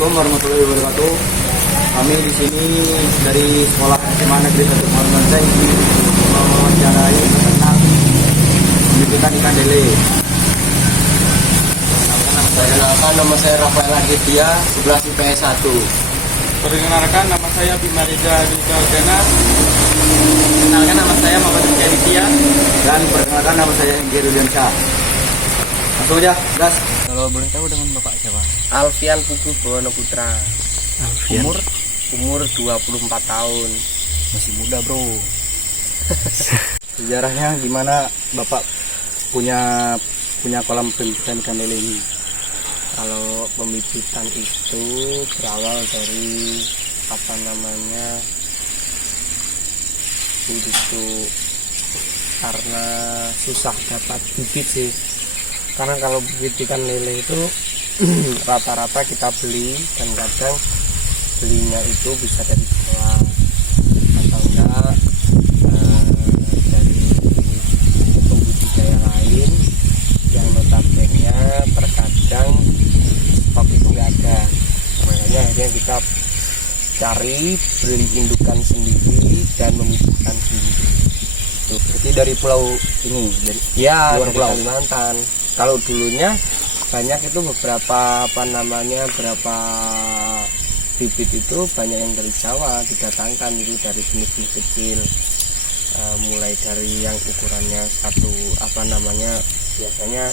Assalamualaikum warahmatullahi wabarakatuh. Kami di sini dari sekolah SMA Negeri 1 Malantai mewawancarai peternak pembibitan ikan lele. Perkenalkan, nama saya Rafael Aditya, 11 IPS 1. Perkenalkan, nama saya Bima Reza Aditya. Perkenalkan, nama saya Muhammad Aditya. Dan perkenalkan, nama saya Hengki Rudiansyah. Langsung aja, gas. Kalau boleh tahu dengan Bapak siapa? Alfian Pugu Bono Putra. Alfian. Umur 24 tahun. Masih muda, bro. Sejarahnya gimana Bapak punya kolam pembibitan ikan lele ini? Kalau pembibitan itu berawal dari itu karena susah dapat bibit sih. Karena kalau bibit ikan lele itu rata-rata kita beli, dan kadang belinya itu bisa dari Jawa atau enggak dari pembudidaya lain yang notabene terkadang stok itu nggak ada. Makanya akhirnya kita cari beli indukan sendiri dan memibitkan sendiri. Tuh, berarti dari pulau ini, dari Ya, luar dari pulau. Kalimantan. Kalau dulunya banyak itu beberapa bibit itu banyak yang dari Jawa didatangkan, itu dari jenis-jenis kecil, mulai dari yang ukurannya biasanya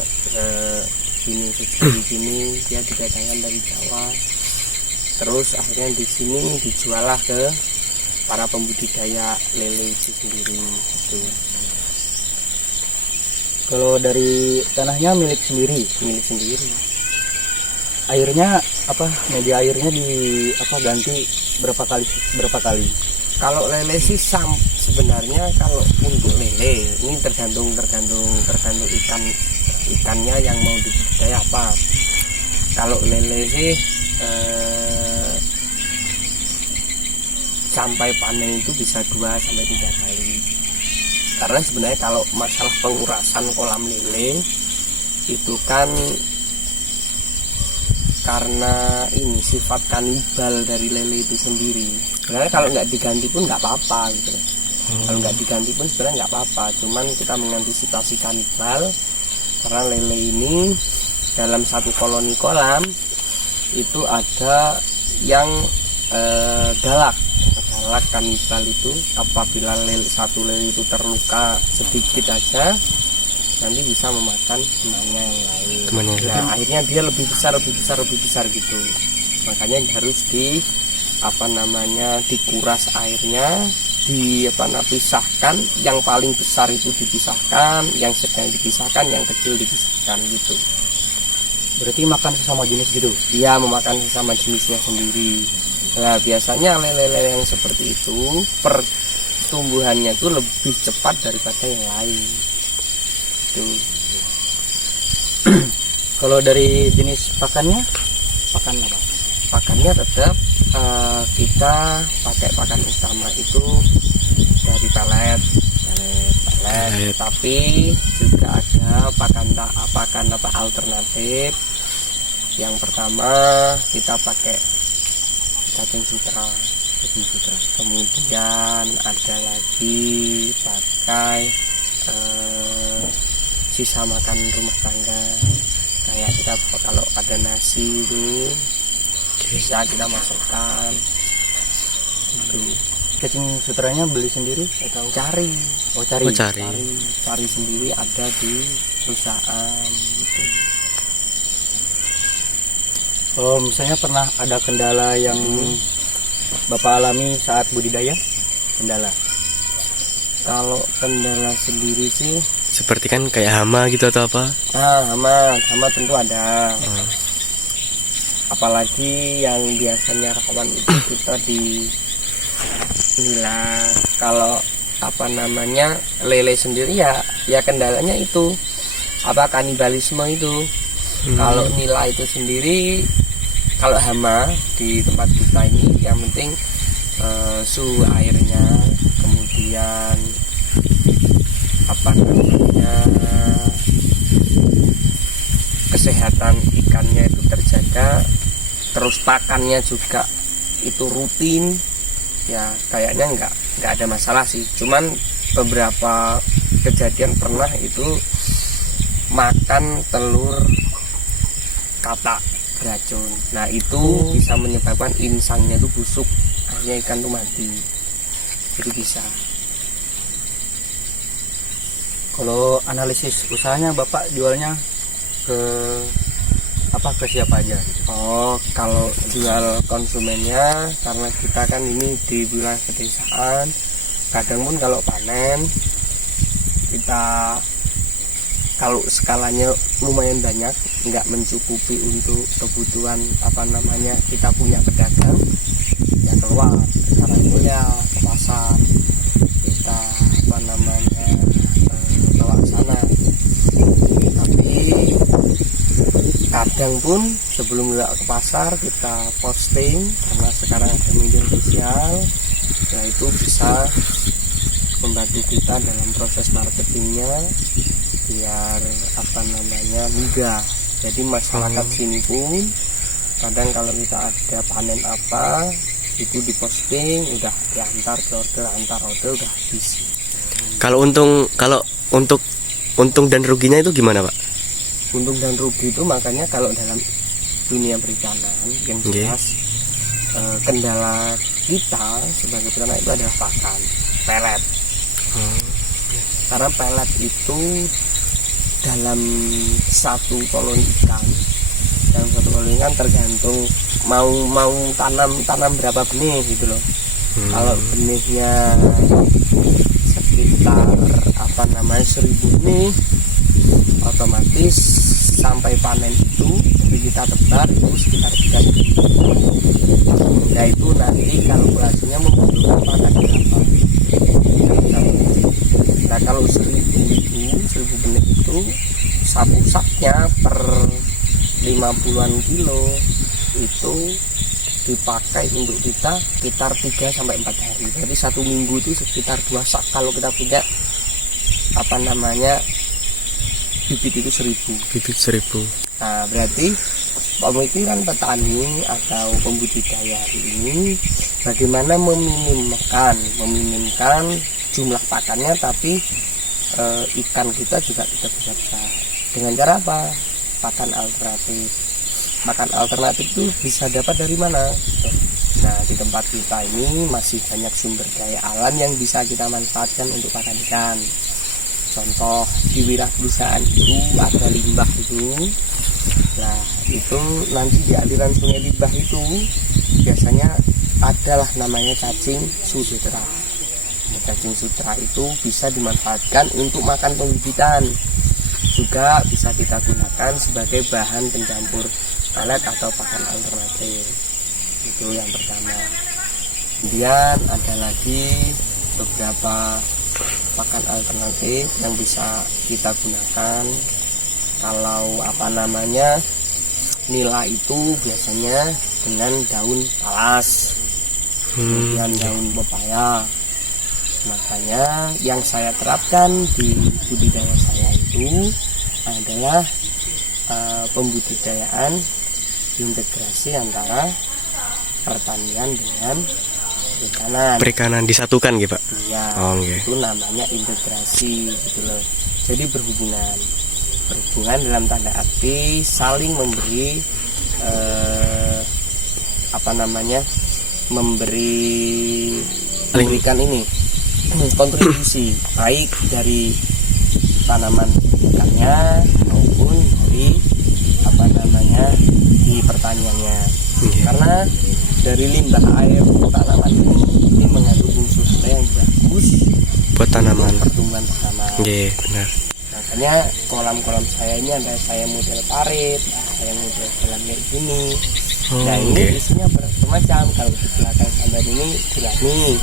gini segini gini, dia didatangkan dari Jawa. Terus akhirnya di sini dijual ke para pembudidaya lele itu sendiri gitu. Kalau dari tanahnya milik sendiri. Airnya media airnya ganti berapa kali? Kalau lele sih sebenarnya kalau untuk lele ini tergantung ikannya yang mau dibudidaya apa. Kalau lele sih sampai panen itu bisa 2-3 kali. Karena sebenarnya kalau masalah pengurasan kolam lele itu kan karena ini sifat kanibal dari lele itu sendiri. Sebenarnya kalau nggak diganti pun nggak apa-apa gitu. Kalau nggak diganti pun sebenarnya nggak apa-apa. Cuman kita mengantisipasi kanibal karena lele ini dalam satu koloni kolam itu ada yang galak kanibal itu. Apabila satu lele itu terluka sedikit aja, nanti bisa memakan temannya yang lain. Nah, akhirnya dia lebih besar gitu. Makanya harus dikuras airnya, pisahkan. Yang paling besar itu dipisahkan, yang sedang dipisahkan, yang kecil dipisahkan gitu. Berarti makan sesama jenis gitu? Iya, memakan sesama jenisnya sendiri. Nah, biasanya lele-lele yang seperti itu pertumbuhannya itu lebih cepat daripada yang lain. Kalau dari jenis pakan apa? Pakannya tetap kita pakai pakan utama itu dari pelet, tapi juga ada pakan alternatif. Yang pertama kita pakai cacing sutra. Kemudian ada lagi pakai sisa makan rumah tangga, kayak kita kalau ada nasi itu bisa kita masukkan itu. Cacing sutranya beli sendiri atau cari sendiri, ada di perusahaan gitu. Kalau misalnya pernah ada kendala yang Bapak alami saat budidaya? Kalau kendala sendiri sih Seperti kan kayak hama gitu atau apa? hama tentu ada. Apalagi yang biasanya rawan itu kita di nila. Kalau lele sendiri ya kendalanya itu kanibalisme itu. Kalau nila itu sendiri, kalau hama di tempat kita ini yang penting suhu airnya, kemudian kesehatan ikannya itu terjaga, terus pakannya juga itu rutin, ya kayaknya nggak ada masalah sih. Cuman beberapa kejadian pernah itu makan telur katak beracun. Nah itu bisa menyebabkan insangnya itu busuk, akhirnya ikan itu mati. Itu bisa. Kalau analisis usahanya Bapak jualnya ke siapa aja? Oh, kalau jual konsumennya, karena kita kan ini di wilayah pedesaan, kadang pun kalau panen kita kalau skalanya lumayan banyak, nggak mencukupi untuk kebutuhan kita punya pedagang, ya keluar ke Karangmulya, ke pasar, kita bawa ke sana. Tapi kadang pun sebelum nggak ke pasar kita posting, karena sekarang ada media sosial, ya itu bisa membantu kita dalam proses marketingnya biar mudah. Jadi masyarakat sini pun kadang kalau kita ada panen apa itu diposting, udah diantar ke order, antar order udah habis. Kalau untuk untung dan ruginya itu gimana, Pak? Untung dan rugi itu makanya kalau dalam dunia perikanan yang jelas kendala kita sebagai peternak itu adalah pakan pelet. Karena pelet itu dalam satu koloni ikan tergantung mau tanam berapa benih gitu loh. Kalau benihnya sekitar 1000 benih, otomatis sampai panen itu kita tebar itu sekitar 3.000. Nah itu nanti kalkulasinya membutuhkan pakan berapa. Nah kalau 1000 benih itu satu saknya per 50-an kilo itu dipakai untuk kita sekitar 3-4 hari. Jadi 1 minggu itu sekitar 2 sak kalau kita punya bibit itu 1000. Bibit 1000. Nah berarti pemikiran petani atau pembudidaya ini bagaimana meminimkan jumlah pakannya, tapi ikan kita juga tetap bisa besar. Dengan cara apa? Pakan alternatif. Makan alternatif itu bisa dapat dari mana? Nah di tempat kita ini masih banyak sumber daya alam yang bisa kita manfaatkan untuk pakan ikan. Contoh di wilayah perusahaan itu ada limbah itu. Nah itu nanti di aliran sungai limbah itu biasanya adalah namanya cacing sutra. Cacing sutra itu bisa dimanfaatkan untuk makan pembibitan, juga bisa kita gunakan sebagai bahan pencampur pelet atau pakan alternatif. Itu yang pertama. Kemudian ada lagi beberapa pakan alternatif yang bisa kita gunakan. Kalau nila itu biasanya dengan daun talas, kemudian daun pepaya. Makanya yang saya terapkan di budidaya saya itu adalah pembudidayaan integrasi antara pertanian dengan perikanan disatukan gitu, Pak? Iya, itu namanya integrasi gitu loh. Jadi berhubungan dalam tanda arti saling memberi memberikan ini kontribusi baik dari tanaman ikannya maupun dari di pertaniannya. Karena dari limbah air tanaman ini mengandung unsur yang bagus buat tanaman, pertumbuhan tanaman. Iya, benar. Makanya kolam-kolam saya ini ada saya model parit, saya model kolam kayak gini. Nah ini isinya bermacam. Kalau di belakang sambat ini gurami,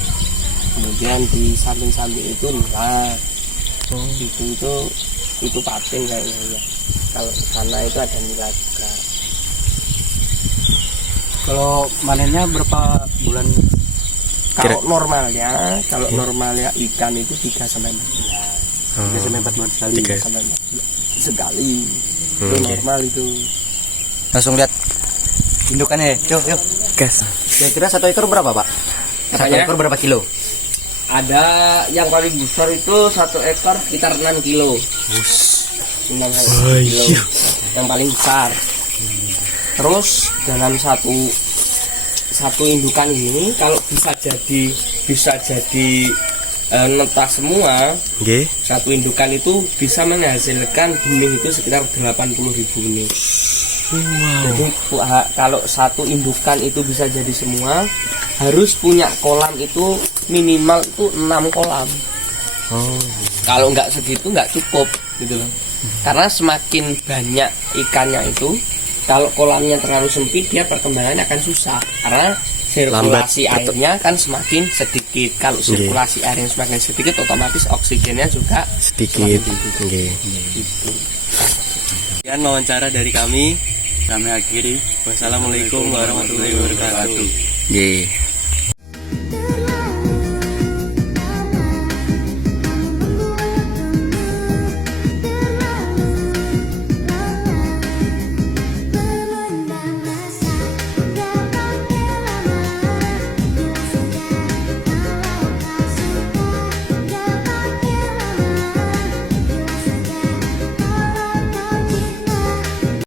kemudian di samping-samping itu nila, itu patin kayaknya ya. Kalau sana itu ada nila juga. Kalau manennya berapa bulan? Kalau normalnya ikan itu 3-4 bulan. 3-4 bulan sekali. 3-4 bulan sekali. Itu normal itu. Langsung lihat Indukannya, yuk. Gas. Kira-kira 1 ekor berapa, Pak? 1 Apanya? ekor berapa kilo? Ada yang paling besar itu 1 ekor sekitar 6 kilo. 6 kilo. Yang paling besar. Terus dalam satu indukan ini kalau bisa jadi netas semua, Nggih. satu indukan itu bisa menghasilkan benih itu sekitar 80.000 benih. Jadi kalau satu indukan itu bisa jadi semua, harus punya kolam itu minimal itu 6 kolam. Kalau nggak segitu nggak cukup gitu loh. Karena semakin banyak ikannya itu, kalau kolamnya terlalu sempit dia perkembangannya akan susah karena sirkulasi airnya kan semakin sedikit. Kalau sirkulasi airnya semakin sedikit, otomatis oksigennya juga Sedikit. Nggih. Sekian wawancara dari kami. Kami akhiri. Wassalamualaikum warahmatullahi wabarakatuh. Nggih.